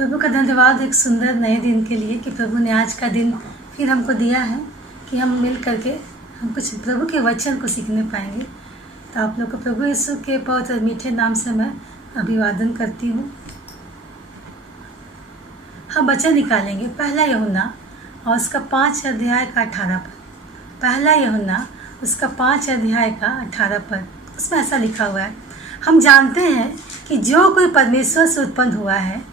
प्रभु का धन्यवाद एक सुंदर नए दिन के लिए कि प्रभु ने आज का दिन फिर हमको दिया है कि हम मिल करके हम कुछ प्रभु के वचन को सीखने पाएंगे। तो आप लोग को प्रभु यीशु के बहुत मीठे नाम से मैं अभिवादन करती हूँ। हम वचन निकालेंगे पहला यूहन्ना और उसका 5 अध्याय का 18 पद। पहला यूहन्ना उसका 5 अध्याय का 18 पद, उसमें ऐसा लिखा हुआ है, हम जानते हैं कि जो कोई परमेश्वर से उत्पन्न हुआ है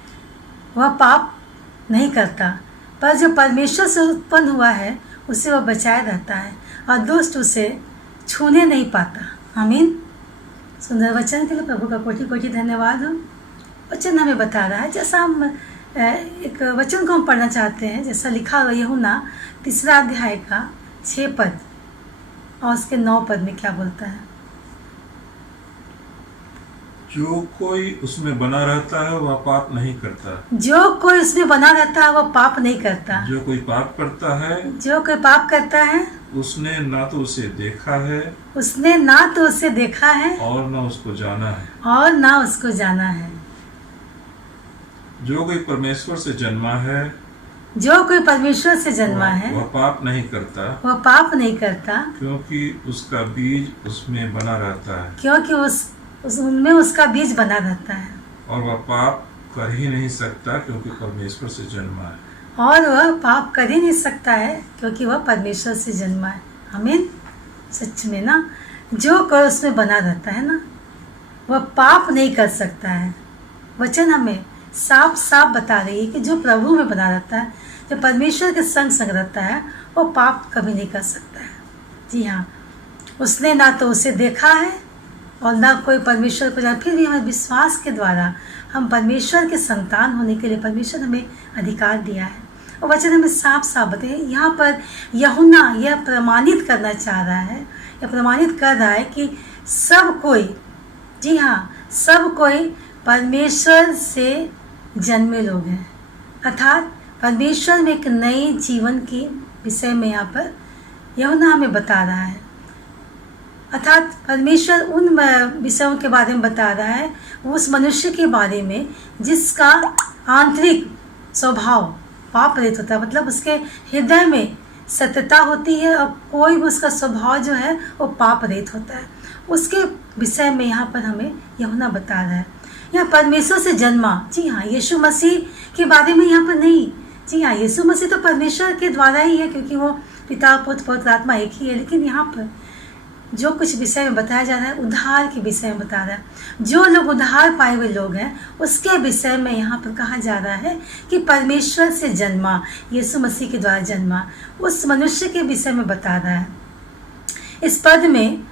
वह पाप नहीं करता, पर जो परमेश्वर से उत्पन्न हुआ है उसे वह बचाए रहता है और दुष्ट उसे छूने नहीं पाता। आमीन। सुंदर वचन के लिए प्रभु का कोटि कोटि धन्यवाद हो। वचन हमें बता रहा है, जैसा हम एक वचन को हम पढ़ना चाहते हैं, जैसा लिखा हुआ यूहन्ना 3 अध्याय का 6 पद और उसके 9 पद में क्या बोलता है। जो कोई उसमें बना रहता है वह पाप नहीं करता। जो कोई उसमें बना रहता है वह पाप नहीं करता। जो कोई पाप करता है, जो कोई पाप करता है उसने ना तो उसे देखा है, उसने ना तो उसे देखा है और ना उसको जाना है। और ना उसको जाना है। जो कोई परमेश्वर से जन्मा है, जो कोई परमेश्वर से जन्मा है वह पाप नहीं करता, वह पाप नहीं करता, क्योंकि उसका बीज उसमें बना रहता है। क्योंकि उनमें उसका बीज बना रहता है। और वह पाप कर ही नहीं सकता क्योंकि परमेश्वर से जन्मा है। और वह पाप कर ही नहीं सकता है क्योंकि वह परमेश्वर से जन्मा है। आमीन। सच में ना, जो कोई उसमें बना रहता है ना वह पाप नहीं कर सकता है। वचन हमें साफ साफ बता रही है कि जो प्रभु में बना रहता है, जो परमेश्वर के संग संग रहता है, वो पाप कभी नहीं कर सकता है। जी हाँ, उसने ना तो उसे देखा है और ना कोई परमेश्वर को जाना। फिर भी हमें विश्वास के द्वारा हम परमेश्वर के संतान होने के लिए परमेश्वर हमें अधिकार दिया है। और वचन हमें साफ साफ बताए। यहाँ पर यूहन्ना यह प्रमाणित करना चाह रहा है, यह प्रमाणित कर रहा है कि सब कोई, जी हाँ, सब कोई परमेश्वर से जन्मे लोग हैं। अर्थात परमेश्वर में एक नए जीवन के विषय में यहाँ पर यूहन्ना हमें बता रहा है। अर्थात परमेश्वर उन विषयों के बारे में बता रहा है, उस मनुष्य के बारे में जिसका आंतरिक स्वभाव पाप रहित होता है। मतलब उसके हृदय में सत्यता होती है और कोई भी उसका स्वभाव जो है वो पाप रहित होता है। उसके विषय में यहाँ पर हमें यूहन्ना बता रहा है। यहाँ परमेश्वर से जन्मा, जी हाँ, यीशु मसीह के बारे में यहाँ पर नहीं। जी हाँ, यीशु मसीह तो परमेश्वर के द्वारा ही है क्योंकि वो पिता पुत्र पवित्र आत्मा एक ही है। लेकिन यहाँ पर जो कुछ विषय में बताया जा रहा है, उद्धार के विषय में बता रहा है। जो लोग उद्धार पाए हुए लोग हैं उसके विषय में यहाँ पर कहा जा रहा है कि परमेश्वर से जन्मा, यीशु मसीह के द्वारा जन्मा, उस मनुष्य के विषय में बता रहा है। इस पद में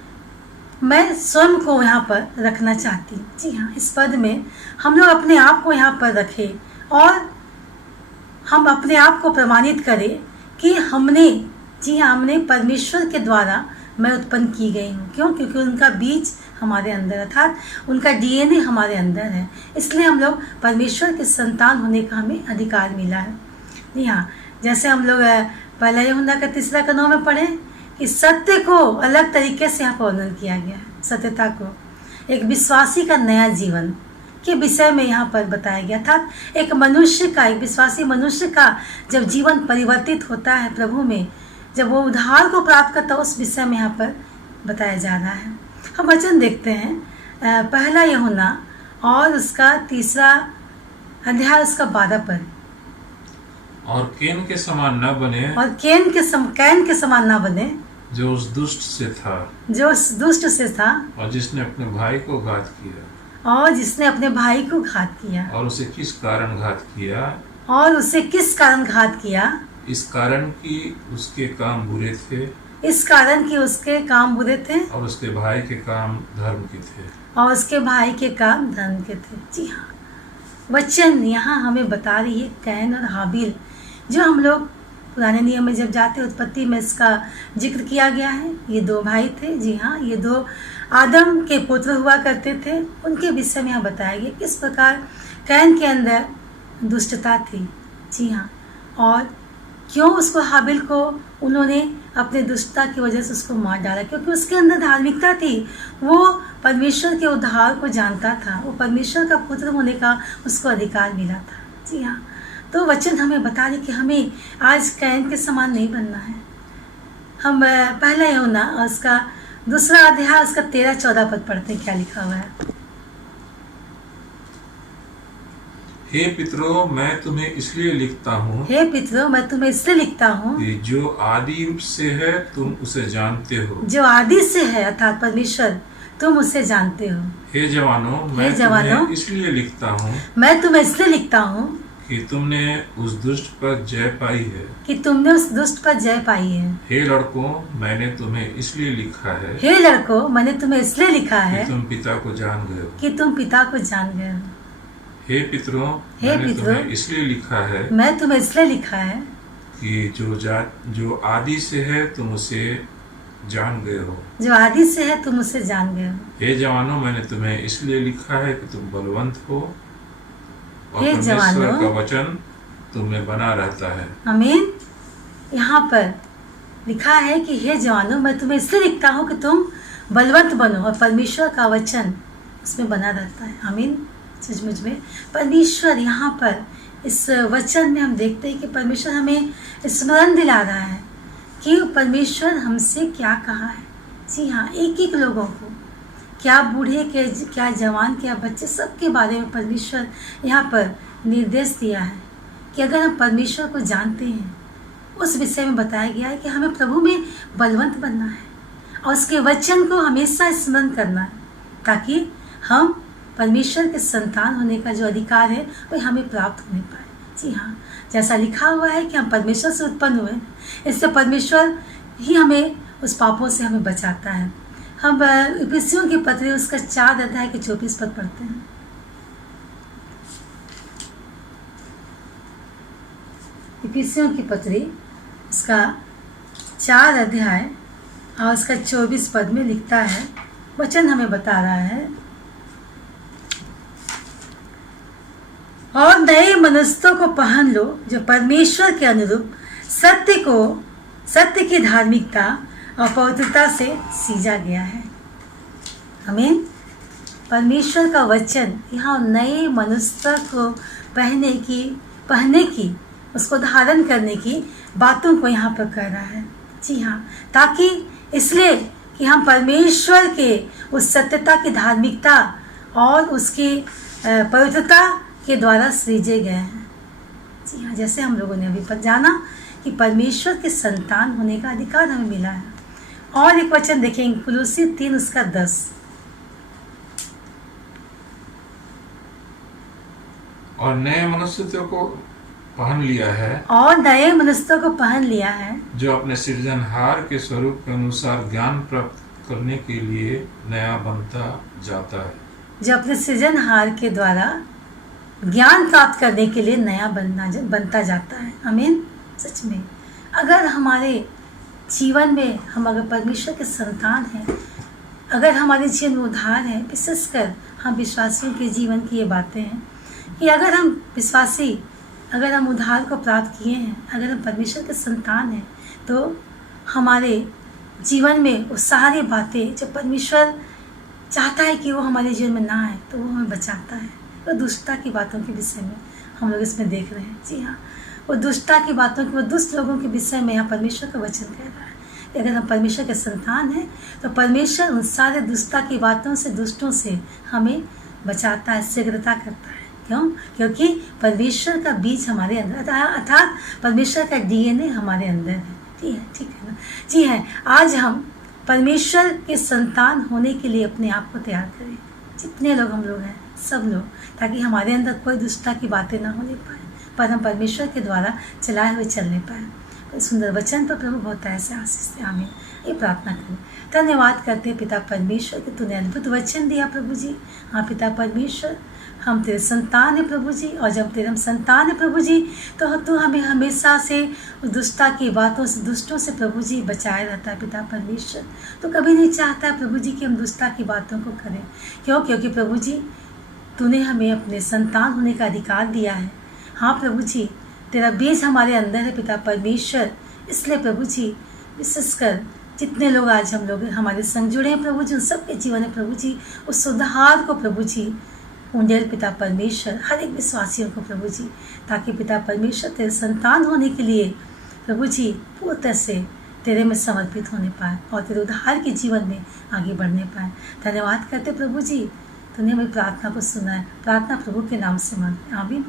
मैं स्वयं को यहाँ पर रखना चाहती हूँ। जी हाँ, इस पद में हम लोग अपने आप को यहाँ पर रखें और हम अपने आप को प्रमाणित करें कि हमने, जी हाँ, हमने परमेश्वर के द्वारा मैं उत्पन्न की गई हूँ। क्यों? क्योंकि उनका बीज हमारे अंदर, अर्थात उनका डीएनए हमारे अंदर है। इसलिए हम लोग परमेश्वर के संतान होने का हमें अधिकार मिला है। जी हाँ, जैसे हम लोग पहला यूहन्ना का 3 का 9 में पढ़े कि सत्य को अलग तरीके से यहाँ पर वर्णन किया गया है। सत्यता को, एक विश्वासी का नया जीवन के विषय में यहाँ पर बताया गया था। एक मनुष्य का, एक विश्वासी मनुष्य का जब जीवन परिवर्तित होता है प्रभु में, जब वो उद्धार को प्राप्त करता है, उस विषय में यहाँ पर बताया जा रहा है। हम वचन देखते हैं पहला यूहन्ना और उसका 3 अध्याय उसका 12 पद। और कैन के समान न बने, और कैन के समान न बने, जो उस दुष्ट से था, जो उस दुष्ट से था, और जिसने अपने भाई को घात किया। और जिसने अपने भाई को घात किया। और उसे किस कारण घात किया? और उसे किस कारण घात किया? इस कारण कि उसके काम बुरे थे, इस कारण कि उसके काम बुरे थे, और उसके भाई के काम धर्म के थे। और उसके भाई के काम धर्म के थे। जी हाँ, वचन यहाँ हमें बता रही है कैन और हाबिल, जो हम लोग पुराने नियम में जब जाते उत्पत्ति में इसका जिक्र किया गया है। ये 2 भाई थे। जी हाँ, ये 2 आदम के पुत्र हुआ करते थे। उनके विषय में यहाँ बताया गया किस प्रकार कैन के अंदर दुष्टता थी। जी हाँ, और क्यों उसको हाबिल को उन्होंने अपने दुष्टता की वजह से उसको मार डाला, क्योंकि उसके अंदर धार्मिकता थी। वो परमेश्वर के उद्धार को जानता था, वो परमेश्वर का पुत्र होने का उसको अधिकार मिला था। जी हाँ, तो वचन हमें बता रहे कि हमें आज कैन के समान नहीं बनना है। हम पहला यूहन्ना और उसका 2 अध्याय उसका 13-14 पद पढ़ते हैं, क्या लिखा हुआ है। हे पितरों, मैं तुम्हें इसलिए लिखता हूँ हे पितरों, मैं तुम्हें इसलिए लिखता हूँ कि जो आदि से है तुम उसे जानते हो। जो आदि से है अर्थात परमेश्वर, तुम उसे जानते हो। हे जवानों, मैं तुम्हें इसलिए लिखता हूँ मैं तुम्हें इसलिए लिखता हूँ कि तुमने उस दुष्ट पर जय पाई है। कि तुमने उस दुष्ट पर जय पाई है। हे लड़कों, मैंने तुम्हें इसलिए लिखा है हे लड़कों, मैंने तुम्हें इसलिए लिखा है कि तुम पिता को जान गए हो। कि तुम पिता को जान गए हो। हे पितरों, हे मैंने पितरों, तुम्हें इसलिए लिखा है मैं तुम्हें इसलिए लिखा है कि जो आदि से है तुम उसे जान गए हो। जो आदि से है तुम उसे जान गए हो। हे जवानों, मैंने तुम्हें इसलिए लिखा है कि तुम बलवंत हो और हे परमेश्वर जवानों, का वचन तुम में बना रहता है। आमीन। यहाँ पर लिखा है कि हे जवानों, मैं तुम्हें इसलिए लिखता हूँ कि तुम बलवंत बनो और परमेश्वर का वचन उसमें बना रहता है। आमीन। सचमुच में परमेश्वर यहाँ पर इस वचन में हम देखते हैं कि परमेश्वर हमें स्मरण दिला रहा है कि परमेश्वर हमसे क्या कहा है। जी हाँ, एक एक लोगों को, क्या बूढ़े के, क्या जवान, क्या बच्चे, सबके बारे में परमेश्वर यहाँ पर निर्देश दिया है कि अगर हम परमेश्वर को जानते हैं, उस विषय में बताया गया है कि हमें प्रभु में बलवंत बनना है और उसके वचन को हमेशा स्मरण करना है, ताकि हम परमेश्वर के संतान होने का जो अधिकार है वह हमें प्राप्त होने पाए। जी हाँ, जैसा लिखा हुआ है कि हम परमेश्वर से उत्पन्न हुए, इससे परमेश्वर ही हमें उस पापों से हमें बचाता है। हम इफिसियों की पत्री उसका 4 अध्याय के 24 पद पढ़ते हैं। इफिसियों की पत्री उसका 4 अध्याय और उसका 24 पद में लिखता है, वचन हमें बता रहा है, और नए मनुष्यों को पहन लो जो परमेश्वर के अनुरूप सत्य की धार्मिकता और पवित्रता से सींचा गया है। आमीन। परमेश्वर का वचन यहाँ नए मनुष्य को पहनने की उसको धारण करने की बातों को यहाँ पर कर रहा है। जी हाँ, ताकि इसलिए कि हम परमेश्वर के उस सत्यता की धार्मिकता और उसकी पवित्रता के द्वारा सृजे गए हैं। जी हाँ, जैसे हम लोगों ने अभी जाना कि परमेश्वर के संतान होने का अधिकार हमें मिला है। और एक वचन देखेंगे, कुलुसी 3 उसका 10। और नए मनुष्यों को पहन लिया है, और नए मनुष्यों को पहन लिया है, जो अपने सृजनहार के स्वरूप के अनुसार ज्ञान प्राप्त करने के लिए नया बनता जाता है। जो अपने सृजनहार के द्वारा ज्ञान प्राप्त करने के लिए नया बनता जाता है। आमीन। सच में अगर हमारे जीवन में हम अगर परमेश्वर के संतान हैं, अगर हमारे जीवन में उद्धार है, विशेषकर हम विश्वासियों के जीवन की ये बातें हैं कि अगर हम उद्धार को प्राप्त किए हैं, अगर हम परमेश्वर के संतान हैं, तो हमारे जीवन में वो सारी बातें जो परमेश्वर चाहता है कि वो हमारे जीवन में ना आए, तो वो हमें बचाता है। वो दुष्टता की बातों के विषय में हम लोग इसमें देख रहे हैं। जी हाँ, वो दुष्टता की बातों के, वो दुष्ट लोगों के विषय में यहाँ परमेश्वर का वचन कह रहा है कि अगर हम परमेश्वर के संतान हैं तो परमेश्वर उन सारे दुष्टता की बातों से, दुष्टों से हमें बचाता है, शीघ्रता करता है। क्यों? क्योंकि परमेश्वर का बीज हमारे अंदर, अर्थात परमेश्वर का DNA हमारे अंदर है। ठीक है ना? जी है, आज हम परमेश्वर के संतान होने के लिए अपने आप को तैयार करें, जितने लोग हम लोग हैं, सब लोग, ताकि हमारे अंदर कोई दुष्टता की बातें ना होने पाए, पर हम परमेश्वर के द्वारा चलाए हुए चलने पाए। सुंदर वचन पर प्रभु बहुत ऐसे आशीष दे। आमीन। ये प्रार्थना करें। धन्यवाद करते हैं पिता परमेश्वर कि तूने अद्भुत वचन दिया प्रभु जी। हाँ पिता परमेश्वर, हम तेरे संतान हैं प्रभु जी, और जब तेरे हम संतान हैं प्रभु जी, तो तू हमें हमेशा से दुष्टता की बातों से, दुष्टों से प्रभु जी बचाए रहता है पिता परमेश्वर। तो कभी नहीं चाहता है प्रभु जी कि हम दुष्टता की बातों को करें। क्यों? क्योंकि प्रभु जी तूने हमें अपने संतान होने का अधिकार दिया है। हाँ प्रभु जी, तेरा बीज हमारे अंदर है पिता परमेश्वर। इसलिए प्रभु जी, विशेषकर जितने लोग आज हम लोग हमारे संग जुड़े हैं प्रभु जी, उन सबके जीवन है प्रभु जी, उस सुधार को प्रभु जी उंडेल पिता परमेश्वर हर एक विश्वासियों को प्रभु जी, ताकि पिता परमेश्वर तेरे संतान होने के लिए प्रभु जी पूरी तरह से तेरे में समर्पित होने पाए और तेरे उद्धार के जीवन में आगे बढ़ने पाए। धन्यवाद करते प्रभु जी, तूने हमें प्रार्थना को सुना है। प्रार्थना प्रभु के नाम से मांगते, आमीन।